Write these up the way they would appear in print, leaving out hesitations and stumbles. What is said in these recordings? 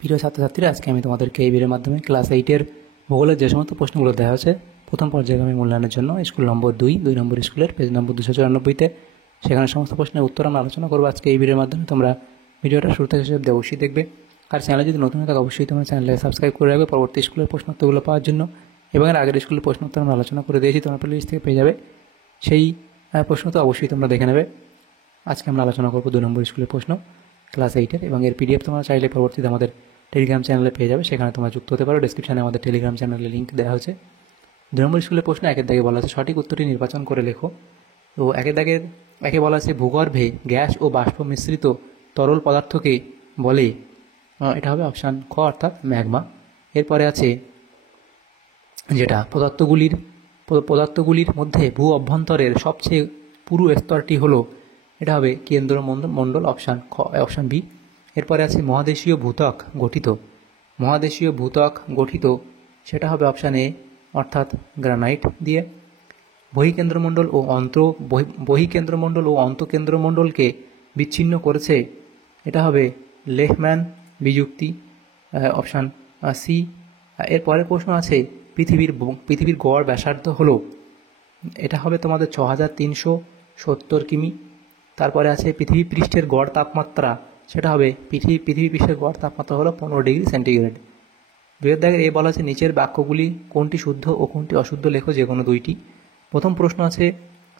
প্রিয় ছাত্রছাত্রীরা, আজকে আমি তোমাদেরকে এই ভিডিওর মাধ্যমে ক্লাস 8-এর ভূগোলের যে সমস্ত প্রশ্নগুলো দেওয়া হয়েছে প্রথম পর্যায়গামী মূল্যায়নের জন্য স্কুল নম্বর 2 নম্বর স্কুলের পেজ নম্বর 294-তে, সেখানে সমস্ত প্রশ্নের উত্তর আমরা আলোচনা করবো আজকে এই ভিডিওর মাধ্যমে। তোমরা ভিডিওটা শুরু থেকে শেষ অবধি অবশ্যই দেখবে, আর চ্যানেলে যদি নতুন হয়ে থাকে অবশ্যই তোমার চ্যানেলকে সাবস্ক্রাইব করে রাখবে পরবর্তী স্কুলের প্রশ্নোত্তরগুলো পাওয়ার জন্য। এবং এর আগের স্কুলের প্রশ্নোত্তর আমরা আলোচনা করে দিয়েছি, তোমরা প্লেলিস্ট থেকে পেয়ে যাবে, সেই প্রশ্ন তো অবশ্যই তোমরা দেখে নেবে। আজকে আমরা আলোচনা করবো 2 নম্বর স্কুলের প্রশ্ন ক্লাস 8-এর, এবং এর পিডিএফ তোমরা চাইলে পরবর্তীতে আমাদের টেলিগ্রাম চ্যানেলে পেয়ে যাবে, সেখানে তোমরা যুক্ত হতে পারো। ডেসক্রিপশানে আমাদের টেলিগ্রাম চ্যানেলের লিঙ্ক দেওয়া হয়েছে। 2 নম্বর স্কুলের প্রশ্ন একের দাগে বলা আছে সঠিক উত্তরটি নির্বাচন করে লেখো। তো একে বলা আছে ভূগর্ভে গ্যাস ও বাষ্প মিশ্রিত তরল পদার্থকে বলে, এটা হবে অপশান খ অর্থাৎ ম্যাগমা। এরপরে আছে যেটা পদার্থগুলির মধ্যে ভূ অভ্যন্তরের সবচেয়ে পুরু স্তরটি হলো, এটা হবে কেন্দ্রমণ্ডল অপশান বি। এরপরে আছে মহাদেশীয় ভূত্বক গঠিত, সেটা হবে অপশান এ অর্থাৎ গ্রানাইট দিয়ে। বহিকেন্দ্রমণ্ডল ও অন্তঃকেন্দ্রমণ্ডলকে বিচ্ছিন্ন করেছে, এটা হবে লেহম্যান বিযুক্তি অপশান সি। এরপরের প্রশ্ন আছে পৃথিবীর গড় ব্যাসার্ধ হলো, এটা হবে তোমাদের 6370 কিমি। তারপরে আছে পৃথিবী পৃষ্ঠের গড় তাপমাত্রা, সেটা হবে পৃথিবী পৃষ্ঠের গড় তাপমাত্রা হলো 15 ডিগ্রি সেন্টিগ্রেড। দুয়ের দাগের এ বলা আছে নিচের বাক্যগুলি কোনটি শুদ্ধ ও কোনটি অশুদ্ধ লেখো, যে কোনো দুইটি। প্রথম প্রশ্ন আছে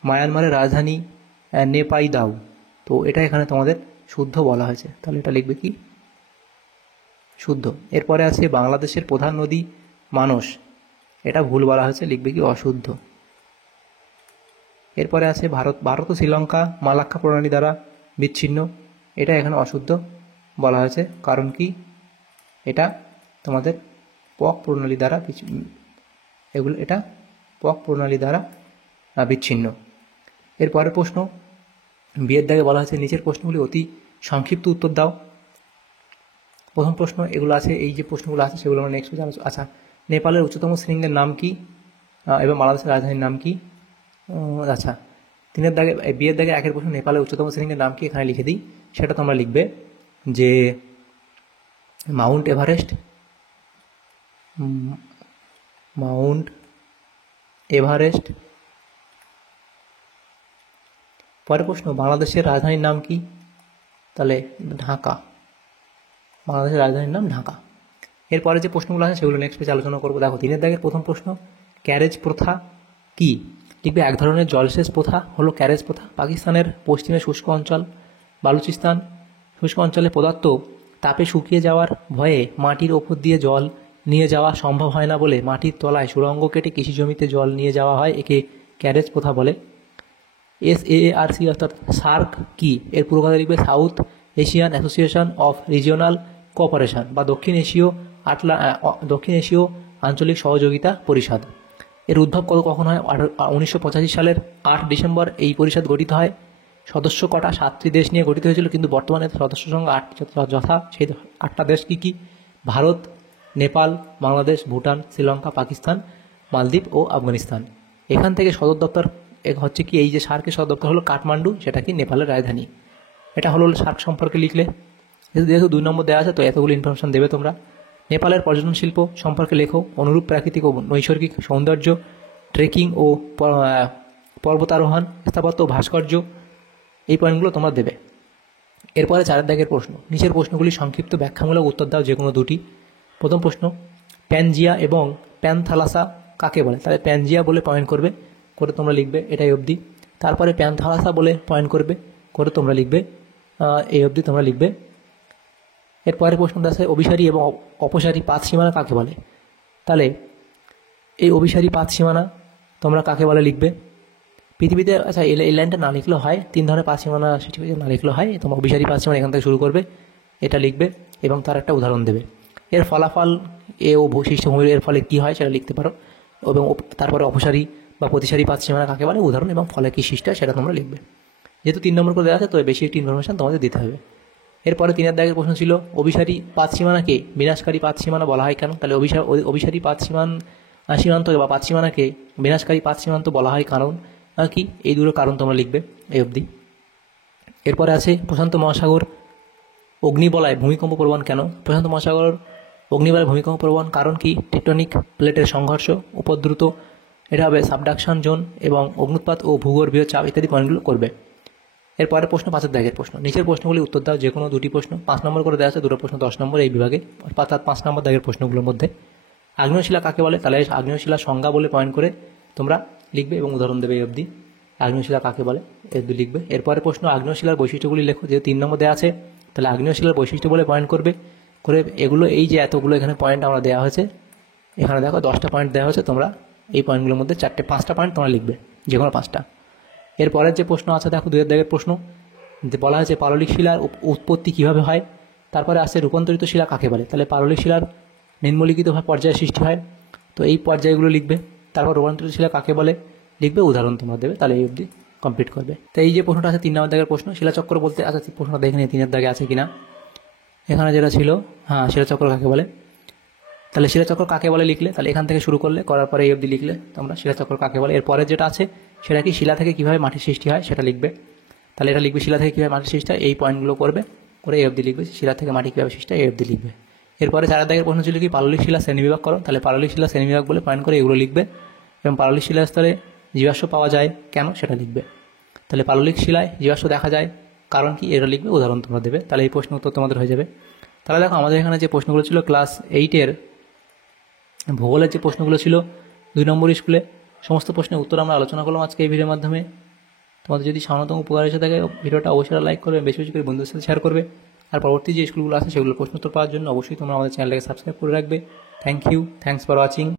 মায়ানমারের রাজধানী নেপাইদাও, তো এটা এখানে তোমাদের শুদ্ধ বলা হয়েছে, তাহলে এটা লিখবে কি শুদ্ধ। এরপরে আছে বাংলাদেশের প্রধান নদী মানস, এটা ভুল বলা হয়েছে, লিখবে কি অশুদ্ধ। এরপরে আছে ভারত ও শ্রীলঙ্কা মালাক্কা প্রণালী দ্বারা বিচ্ছিন্ন, এটা এখানে অশুদ্ধ বলা হয়েছে, কারণ কি এটা তোমাদের পক প্রণালী দ্বারা বিচ্ছিন্ন। এরপরের প্রশ্ন বিয়ের দাগে বলা হয়েছে নিচের প্রশ্নগুলি অতি সংক্ষিপ্ত উত্তর দাও। প্রথম প্রশ্ন এগুলো আছে, এই যে প্রশ্নগুলো আছে সেগুলো আমরা নেক্সট পেজে আচ্ছা, নেপালের উচ্চতম শৃঙ্গের নাম কি এবং বাংলাদেশের রাজধানীর নাম কি? আচ্ছা, বিয়ের দাগে একের প্রশ্ন নেপালের উচ্চতম শৃঙ্গের নাম কি, এখানে লিখে দিই, সেটা তোমরা লিখবে যে মাউন্ট এভারেস্ট। পরের প্রশ্ন বাংলাদেশের রাজধানীর নাম কি, তাহলে ঢাকা, বাংলাদেশের রাজধানীর নাম ঢাকা। এরপরে যে প্রশ্নগুলো আছে সেগুলো নেক্সট পেজে আলোচনা করবো। দেখো 3 দাগের প্রথম প্রশ্ন ক্যারেজ প্রথা কি, লিখবে এক ধরনের জলসেচ প্রথা হলো ক্যারেজ প্রথা। পাকিস্তানের পশ্চিমে শুষ্ক অঞ্চল বালুচিস্তান শুষ্ক অঞ্চলে পদার্থ তাপে শুকিয়ে যাওয়ার ভয়ে মাটির ওপর দিয়ে জল নিয়ে যাওয়া সম্ভব হয় না বলে মাটির তলায় সুড়ঙ্গ কেটে কৃষি জমিতে জল নিয়ে যাওয়া হয়, একে ক্যারেজ প্রথা বলে। SAARC অর্থাৎ সার্ক কি, এর পুরো কথা লিখবে south Asian association of regional cooperation বা দক্ষিণ এশীয় আঞ্চলিক সহযোগিতা পরিষদ। এর উদ্ভব কখন হয়? 1985 সালের 8 ডিসেম্বর এই পরিষদ গঠিত হয়। সদস্য কটা? 7টি দেশ নিয়ে গঠিত হয়েছিল, কিন্তু বর্তমানে সদস্য সংখ্যা 8 যথা। সেই 8টা দেশ কি? ভারত, নেপাল, বাংলাদেশ, ভুটান, শ্রীলঙ্কা, পাকিস্তান, মালদ্বীপ ও আফগানিস্তান। এখান থেকে সদর দপ্তর হচ্ছে কি, এই যে সার্কের সদর দপ্তর হলো কাঠমান্ডু, সেটা কি নেপালের রাজধানী। এটা হলো সার্ক সম্পর্কে লিখলে। যেহেতু 2 নম্বর দেওয়া আছে তো এতগুলো ইনফরমেশন দেবে তোমরা। নেপালের পর্যটন শিল্প সম্পর্কে লেখো, অনুরূপ প্রাকৃতিক ও নৈসর্গিক সৌন্দর্য, ট্রেকিং ও পর্বতারোহণ, স্থাপত্য ও ভাস্কর্য, এই পয়েন্টগুলো তোমরা দেবে। এরপরে 4 দাগের প্রশ্ন নিচের প্রশ্নগুলি সংক্ষিপ্ত ব্যাখ্যামূলক উত্তর দাও, যে কোনো দুটি। প্রথম প্রশ্ন প্যানজিয়া এবং প্যানথালাসা কাকে বলে, তাহলে প্যানজিয়া বলে পয়েন্ট করবে, করে তোমরা লিখবে এটাই অবধি। তারপরে প্যানথালাসা বলে পয়েন্ট করবে, করে তোমরা লিখবে এই অবধি তোমরা লিখবে। এরপরে প্রশ্নটা আছে অভিসারী এবং অপসারী পাত সীমানা কাকে বলে, তাহলে এই অভিসারী পাত সীমানা তোমরা কাকে বলে লিখবে। পৃথিবীতে আচ্ছা এই লাইনটা না লিখলেও হয়, 3 ধরনের পাত সীমানা সেটি না লিখলেও হয়, তোমরা অভিসারী পাত সীমানা এখান থেকে শুরু করবে, এটা লিখবে এবং তার একটা উদাহরণ দেবে। এর ফলাফল ও বৈশিষ্ট্য ভূমির এর ফলে কী হয় সেটা লিখতে পারো, এবং তারপরে অপসারী বা প্রতিসারী পাত সীমানা কাকে বলে উদাহরণ এবং ফলে কী সৃষ্টি হয় সেটা তোমরা লিখবে। যেহেতু 3 নম্বর করে দেওয়া আছে তো বেশি একটি ইনফরমেশন তোমাদের দিতে হবে। এরপরে 3 দাগের প্রশ্ন ছিল অভিসারী পাত সীমানাকে বিনাশকারী পাত সীমানা বলা হয় কেন, তাহলে অভিসারী পাত সীমান্ত বা পাত সীমানাকে বিনাশকারী পাত সীমান্ত বলা হয় কারণ কি, এই দুটো কারণ তোমরা লিখবে এই অবধি। এরপরে আছে প্রশান্ত মহাসাগর অগ্নিবলয় ভূমিকম্প প্রবণ কেন? প্রশান্ত মহাসাগর অগ্নিবলয় ভূমিকম্প প্রবণ কারণ কি? টেকটনিক প্লেটের সংঘর্ষ, উপদ্রুত, এটা হবে সাবডাকশন জোন এবং অগ্নুৎপাত ও ভূগর্ভীয় চাপ ইত্যাদি পয়েন্টগুলো করবে। এরপরে প্রশ্ন 5 দাগের প্রশ্ন। নিচের প্রশ্নগুলি উত্তর দাও, যে কোনো 2টি প্রশ্ন 5 নম্বর করে দেওয়া আছে, 2টো প্রশ্ন 10 নম্বর এই বিভাগে, অর্থাৎ 5 নম্বর দাগের প্রশ্নগুলোর মধ্যে। আগ্নেয়শিলা কাকে বলে? তাহলে আগ্নেয়শিলা সংজ্ঞা বলে পয়েন্ট করে তোমরা লিখবে এবং উদাহরণ দেবে এই অবধি। আগ্নেয়শিলা কাকে বলে এই অবধি লিখবে। এরপরে প্রশ্ন আগ্নেয়শিলার বৈশিষ্ট্যগুলি লেখো, যে 3 নম্বর দেওয়া আছে, তাহলে আগ্নেয়শিলার বৈশিষ্ট্য বলে পয়েন্ট করবে করে এগুলো, এই যে এতগুলো এখানে পয়েন্ট আমরা দেওয়া হয়েছে, এখানে দেখো 10টা পয়েন্ট দেওয়া হয়েছে, তোমরা এই পয়েন্টগুলোর মধ্যে 5টা পয়েন্ট তোমরা লিখবে, যে কোনো 5টা। এরপরের যে প্রশ্ন আছে দেখো 2 দাগের প্রশ্ন, যে বলা হয়েছে পাললিক শিলার উৎপত্তি কীভাবে হয়। তারপরে আসছে রূপান্তরিত শিলা কাকে বলে। তাহলে পাললিক শিলার নিম্নলিখিতভাবে পর্যায়ের সৃষ্টি হয়, তো এই পর্যায়গুলো লিখবে। তারপর রূপান্তরিত শিলা কাকে বলে লিখবে, উদাহরণ তোমরা দেবে, তাহলে এই অবধি কমপ্লিট করবে। তো এই যে প্রশ্নটা আছে 3 নম্বর দাগের প্রশ্ন, শিলাচক্র বলতে, আচ্ছা প্রশ্নটা দেখে নিয়ে 3 দাগে আছে কিনা, এখানে যেটা ছিল, হ্যাঁ শিলাচক্র কাকে বলে। তাহলে শিলাচক্র কাকে বলে লিখলে, তাহলে এখান থেকে শুরু করলে, করার পরে এই অবধি লিখলে তোমরা শিলাচক্র কাকে বলে। এরপরে যেটা আছে সেটা কি, শিলা থেকে কীভাবে মাটির সৃষ্টি হয় সেটা লিখবে। তাহলে এটা লিখবে শিলা থেকে কীভাবে মাটির সৃষ্টি হয়, এই পয়েন্টগুলো করবে, করে এই অবধি লিখবে শিলা থেকে মাটি কীভাবে সৃষ্টি হয় এই অবধি লিখবে। এরপরে 4 দাগের প্রশ্ন ছিল কি, পাললিক শিলা শ্রেণীবিভাগ করো। তাহলে পাললিক শিলা শ্রেণীবিভাগ বলে পয়েন্ট করে এগুলো লিখবে এবং পাললিক শিলার স্তরে জীবাশ্ম পাওয়া যায় কেন সেটা লিখবে। তাহলে পাললিক শিলায় জীবাশ্ম দেখা যায় কারণ কি, এটা লিখবে, উদাহরণ তোমরা দেবে। তাহলে এই প্রশ্ন উত্তর তোমাদের হয়ে যাবে। তাহলে দেখো আমাদের এখানে যে প্রশ্নগুলো ছিল ক্লাস 8-এর ভূগোলের যে প্রশ্নগুলো ছিল 2 নম্বর স্কুলে, সমস্ত প্রশ্নের উত্তর আমরা আলোচনা করলাম আজকে এই ভিডিওর মাধ্যমে। তোমাদের যদি সামান্যতম উপকার এসে থাকে ভিডিওটা অবশ্যই লাইক করবে, বেশি বেশি করে বন্ধুদের সাথে শেয়ার করবে। আর পরবর্তী যে স্কুলগুলো আছে সেগুলোর প্রশ্নোত্তর পাওয়ার জন্য অবশ্যই তোমরা আমাদের চ্যানেলটাকে সাবস্ক্রাইব করে রাখবে। Thank you, thanks for watching.